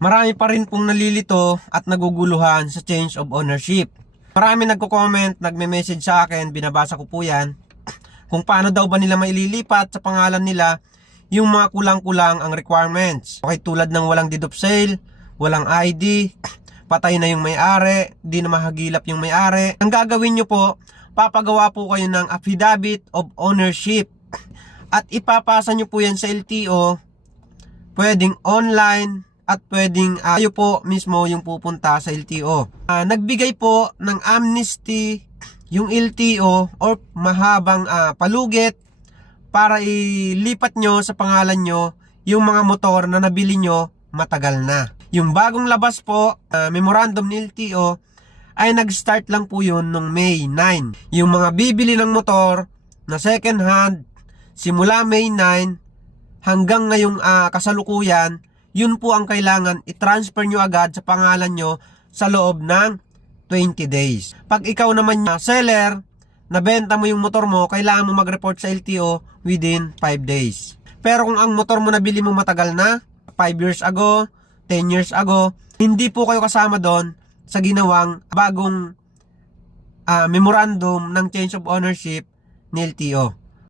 Marami pa rin pong nalilito at naguguluhan sa change of ownership. Marami nagko-comment, nagme-message sa akin, binabasa ko po yan, kung paano daw ba nila maililipat sa pangalan nila yung mga kulang-kulang ang requirements. Okay, tulad ng walang deed of sale, walang ID, patay na yung may-ari, di na mahagilap yung may-ari. Ang gagawin nyo po, papagawa po kayo ng affidavit of ownership at ipapasa nyo po yan sa LTO, pwedeng online at pwedeng kayo po mismo yung pupunta sa LTO. Nagbigay po ng amnesty yung LTO or mahabang palugit para ilipat nyo sa pangalan nyo yung mga motor na nabili nyo matagal na. Yung bagong labas po, memorandum ni LTO ay nag-start lang po yun nung May 9. Yung mga bibili ng motor na second hand simula May 9 hanggang ngayong kasalukuyan, yun po ang kailangan i-transfer nyo agad sa pangalan nyo sa loob ng 20 days. Pag ikaw naman seller, nabenta mo yung motor mo, kailangan mo mag-report sa LTO within 5 days. Pero kung ang motor mo nabili mo matagal na, 5 years ago, 10 years ago, hindi po kayo kasama doon sa ginawang bagong memorandum ng change of ownership ni LTO.